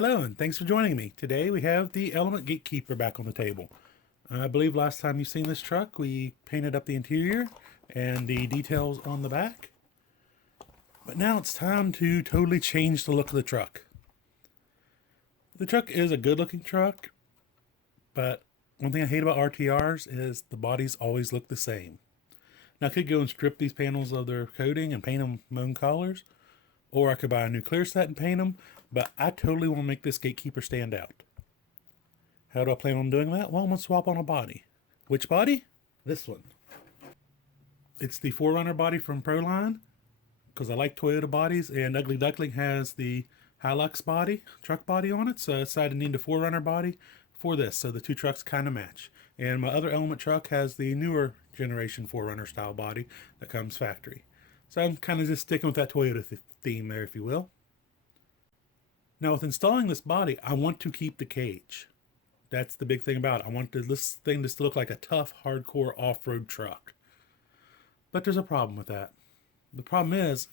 Hello and thanks for joining me. Today we have the Element GateKeeper back on the table. I believe last time you've seen this truck we painted up the interior and the details on the back. But now it's time to totally change the look of the truck. The truck is a good looking truck, but one thing I hate about RTRs is the bodies always look the same. Now I could go and strip these panels of their coating and paint them my own colors, or I could buy a new clear set and paint them, but I totally want to make this GateKeeper stand out. How do I plan on doing that? Well, I'm going to swap on a body. Which body? This one. It's the 4Runner body from Proline, because I like Toyota bodies, and Ugly Duckling has the Hilux body, truck body on it, so I decided to need a 4Runner body for this, so the two trucks kind of match. And my other Element truck has the newer generation 4Runner style body that comes factory. So I'm kind of just sticking with that Toyota theme there, if you will. Now with installing this body, I want to keep the cage. That's the big thing about it. I want this thing just to look like a tough, hardcore off-road truck. But there's a problem with that. The problem is,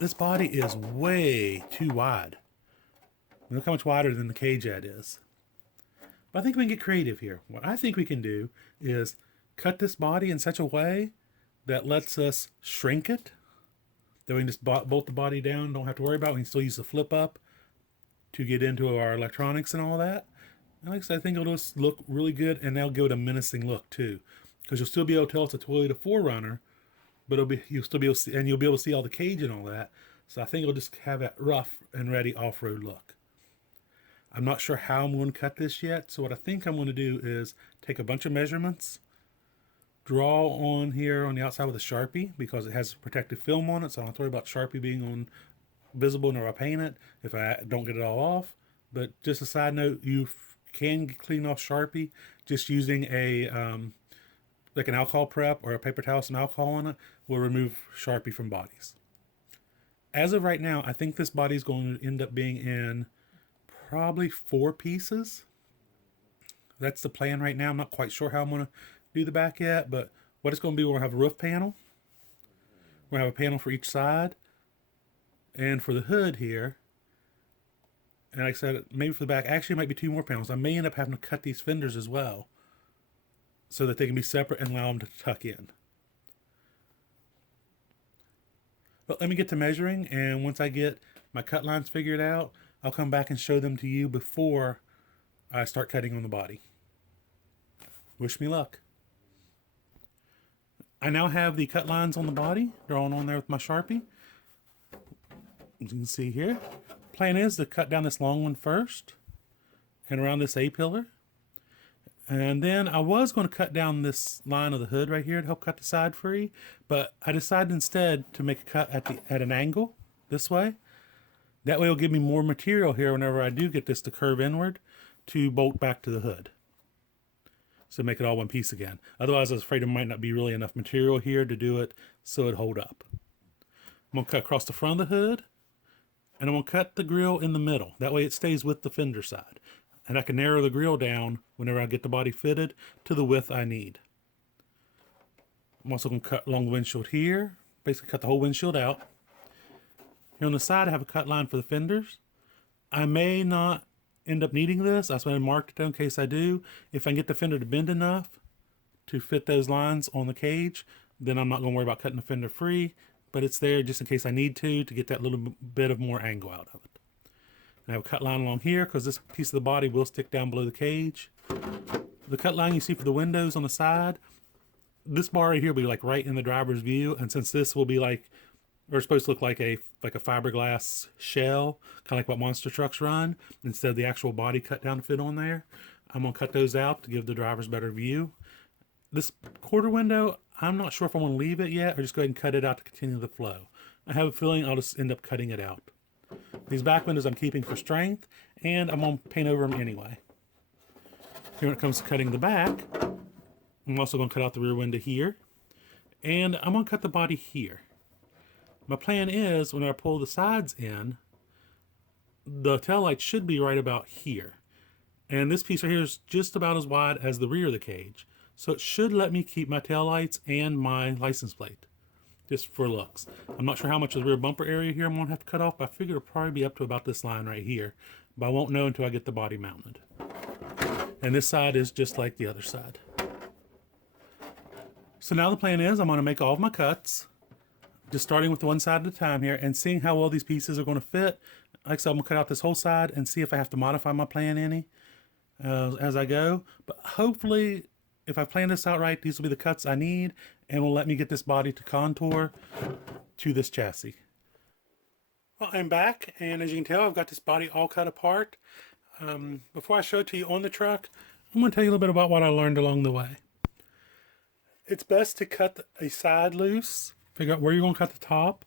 this body is way too wide. Look how much wider than the cage head is. But I think we can get creative here. What I think we can do is cut this body in such a way that lets us shrink it. Then we can just bolt the body down, don't have to worry about it. We can still use the flip up to get into our electronics and all that. And like I said, I think it'll just look really good, and that'll give it a menacing look too. Because you'll still be able to tell it's a Toyota 4Runner, but you'll still be able to see, and you'll be able to see all the cage and all that. So I think it'll just have that rough and ready off-road look. I'm not sure how I'm going to cut this yet, so what I think I'm going to do is take a bunch of measurements, draw on here on the outside with a Sharpie, because it has protective film on it, so I don't have to worry about Sharpie being on visible nor I paint it if I don't get it all off. But just a side note, you can clean off Sharpie just using a like an alcohol prep or a paper towel with some alcohol on it will remove Sharpie from bodies. As of right now, I think this body is going to end up being in probably 4 pieces. That's the plan right now. I'm not quite sure how I'm going to do the back yet, but what it's going to be, we're going to have a roof panel. We're going to have a panel for each side. And for the hood here, and like I said, maybe for the back, actually it might be 2 more panels. I may end up having to cut these fenders as well, so that they can be separate and allow them to tuck in. But let me get to measuring, and once I get my cut lines figured out, I'll come back and show them to you before I start cutting on the body. Wish me luck. I now have the cut lines on the body drawn on there with my Sharpie. As you can see here, plan is to cut down this long one first and around this A-pillar. And then I was going to cut down this line of the hood right here to help cut the side free, but I decided instead to make a cut at an angle this way. That way it'll give me more material here whenever I do get this to curve inward to bolt back to the hood. So make it all one piece again. Otherwise I was afraid there might not be really enough material here to do it so it'd hold up. I'm going to cut across the front of the hood, and I'm going to cut the grill in the middle. That way it stays with the fender side. And I can narrow the grill down whenever I get the body fitted to the width I need. I'm also going to cut along the windshield here. Basically cut the whole windshield out. Here on the side I have a cut line for the fenders. I may not end up needing this. That's why I marked it down in case I do. If I can get the fender to bend enough to fit those lines on the cage, then I'm not going to worry about cutting the fender free. But it's there just in case I need to get that little bit of more angle out of it. And I have a cut line along here because this piece of the body will stick down below the cage. The cut line you see for the windows on the side, this bar right here will be like right in the driver's view, and since this will be like, or supposed to look like a fiberglass shell, kind of like what monster trucks run, instead of the actual body cut down to fit on there, I'm going to cut those out to give the drivers better view. This quarter window, I'm not sure if I want to leave it yet or just go ahead and cut it out to continue the flow. I have a feeling I'll just end up cutting it out. These back windows I'm keeping for strength, and I'm going to paint over them anyway. Here when it comes to cutting the back, I'm also going to cut out the rear window here, and I'm going to cut the body here. My plan is, when I pull the sides in, the tail light should be right about here. And this piece right here is just about as wide as the rear of the cage. So it should let me keep my taillights and my license plate, just for looks. I'm not sure how much of the rear bumper area here I'm going to have to cut off, but I figure it'll probably be up to about this line right here. but I won't know until I get the body mounted. And this side is just like the other side. So now the plan is I'm going to make all of my cuts, just starting with the one side at a time here and seeing how well these pieces are going to fit. Like I said, I'm going to cut out this whole side and see if I have to modify my plan any as I go. But hopefully, if I plan this out right, these will be the cuts I need and will let me get this body to contour to this chassis. Well, I'm back, and as you can tell, I've got this body all cut apart. Before I show it to you on the truck, I'm going to tell you a little bit about what I learned along the way. It's best to cut a side loose, figure out where you're going to cut the top.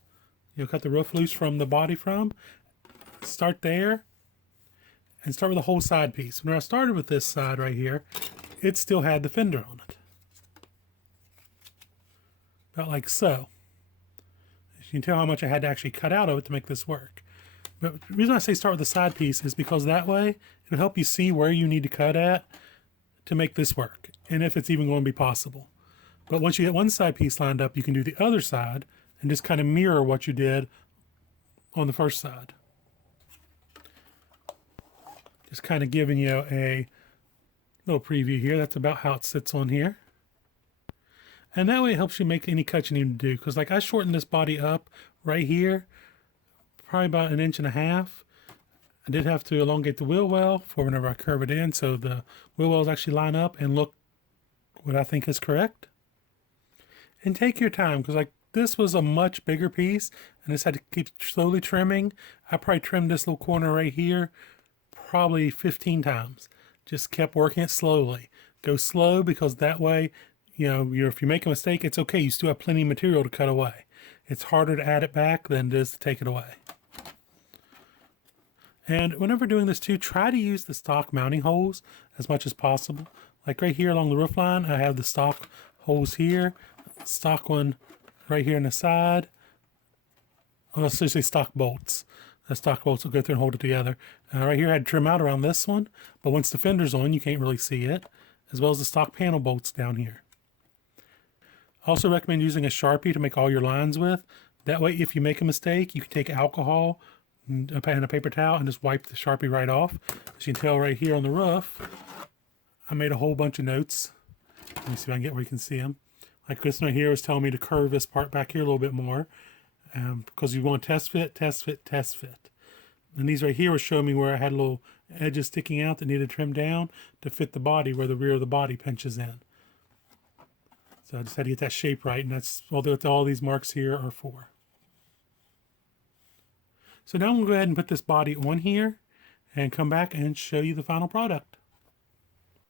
You'll cut the roof loose from the body from. Start there, and start with the whole side piece. When I started with this side right here, it still had the fender on it. About like so. You can tell how much I had to actually cut out of it to make this work. But the reason I say start with the side piece is because that way it'll help you see where you need to cut at to make this work, and if it's even going to be possible. But once you get one side piece lined up, you can do the other side and just kind of mirror what you did on the first side. Just kind of giving you a little preview here. That's about how it sits on here. And that way it helps you make any cuts you need to do. Because like I shortened this body up right here, probably about 1.5 inches. I did have to elongate the wheel well for whenever I curve it in, so the wheel wells actually line up and look what I think is correct. And take your time, because like this was a much bigger piece, and I just had to keep slowly trimming. I probably trimmed this little corner right here probably 15 times. Just kept working it slowly. Go slow, because that way, you know, if you make a mistake, it's okay. You still have plenty of material to cut away. It's harder to add it back than it is to take it away. And whenever doing this too, try to use the stock mounting holes as much as possible. Like right here along the roof line, I have the stock holes here. Stock one right here on the side. Well, let's just say stock bolts. The stock bolts will go through and hold it together. Right here I had trim out around this one, but once the fender's on, you can't really see it, as well as the stock panel bolts down here. I also recommend using a Sharpie to make all your lines with. That way, if you make a mistake, you can take alcohol and a paper towel and just wipe the Sharpie right off. As you can tell right here on the roof, I made a whole bunch of notes. Let me see if I can get where you can see them. Like this one right here was telling me to curve this part back here a little bit more, because you want test fit, test fit, test fit. And these right here were showing me where I had little edges sticking out that needed trimmed down to fit the body, where the rear of the body pinches in. So I just had to get that shape right, and that's what all these marks here are for. So now I'm going to go ahead and put this body on here and come back and show you the final product.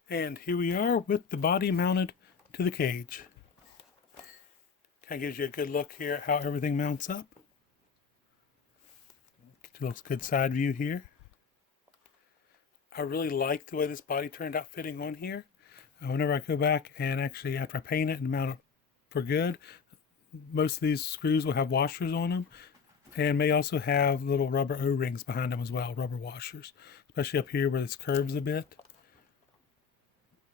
And here we are with the body mounted to the cage. Kind of gives you a good look here at how everything mounts up. Get you a good side view here. I really like the way this body turned out fitting on here. Whenever I go back and actually after I paint it and mount it for good, most of these screws will have washers on them, and may also have little rubber O-rings behind them as well, rubber washers, especially up here where this curves a bit.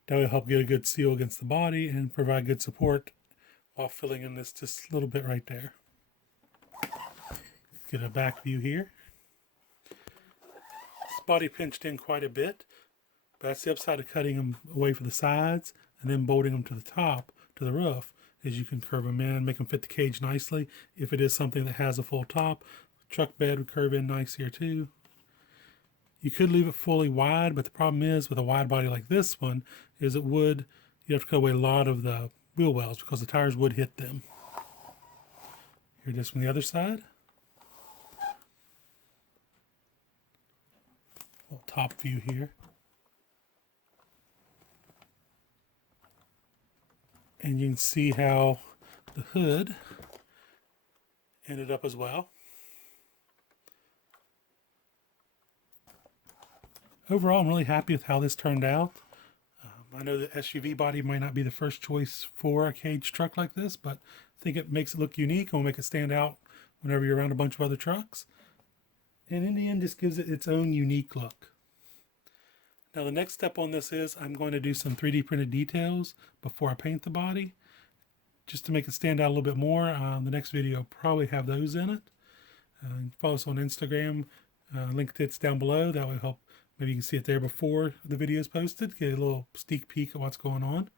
That will help get a good seal against the body and provide good support while filling in this just a little bit right there. Get a back view here. This body pinched in quite a bit, but that's the upside of cutting them away for the sides and then bolting them to the top, to the roof, is you can curve them in, make them fit the cage nicely. If it is something that has a full top, truck bed would curve in nice here too. You could leave it fully wide, but the problem is with a wide body like this one, is you have to cut away a lot of the wheel wells because the tires would hit them. Here it is from the other side. Little top view here. And you can see how the hood ended up as well. Overall, I'm really happy with how this turned out. I know the SUV body might not be the first choice for a cage truck like this, but I think it makes it look unique and will make it stand out whenever you're around a bunch of other trucks. And in the end, just gives it its own unique look. Now the next step on this is I'm going to do some 3D printed details before I paint the body, just to make it stand out a little bit more. The next video will probably have those in it. Follow us on Instagram. Link it's down below. That will help Maybe you can see it there before the video is posted, get a little sneak peek of what's going on.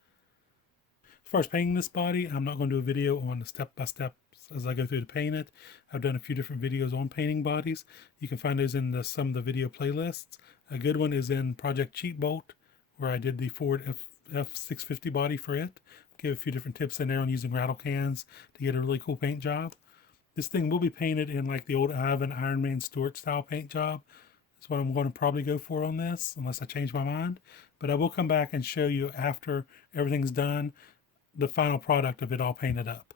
As far as painting this body, I'm not going to do a video on the step-by-step as I go through to paint it. I've done a few different videos on painting bodies. You can find those in some of the video playlists. A good one is in Project Cheat Bolt, where I did the Ford F650 body for it. Give a few different tips in there on using rattle cans to get a really cool paint job. This thing will be painted in like the old Ivan Iron Man Stewart style paint job. That's what I'm going to probably go for on this, unless I change my mind. But I will come back and show you after everything's done, the final product of it all painted up.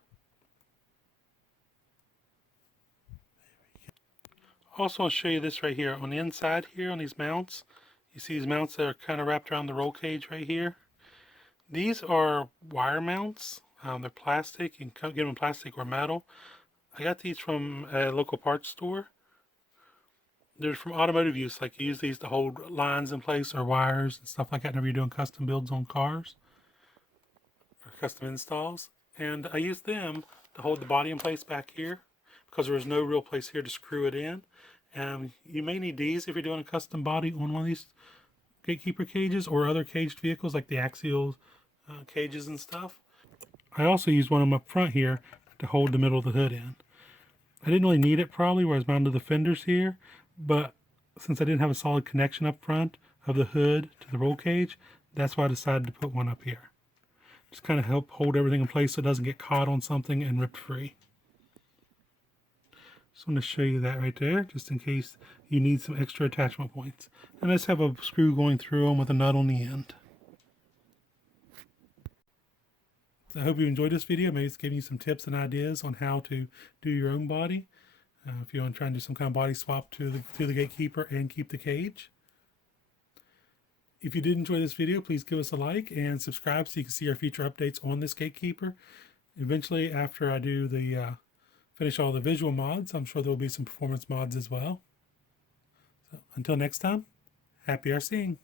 Also, I'll show you this right here. On the inside here, on these mounts, you see these mounts that are kind of wrapped around the roll cage right here. These are wire mounts. They're plastic. You can get them in plastic or metal. I got these from a local parts store. They're from automotive use. Like you use these to hold lines in place or wires and stuff like that whenever you're doing custom builds on cars or custom installs. And I use them to hold the body in place back here because there is no real place here to screw it in. You may need these if you're doing a custom body on one of these GateKeeper cages or other caged vehicles like the axial cages and stuff. I also used one of them up front here to hold the middle of the hood in. I didn't really need it probably where I was mounted the fenders here, but since I didn't have a solid connection up front of the hood to the roll cage, that's why I decided to put one up here. Just kind of help hold everything in place so it doesn't get caught on something and ripped free. Just want to show you that right there, just in case you need some extra attachment points. And I just have a screw going through them with a nut on the end. So I hope you enjoyed this video. Maybe it's giving you some tips and ideas on how to do your own body. If you want to try and do some kind of body swap to the GateKeeper and keep the cage. If you did enjoy this video, please give us a like and subscribe so you can see our future updates on this GateKeeper. Eventually, after I do finish all the visual mods, I'm sure there will be some performance mods as well. So until next time, happy RCing.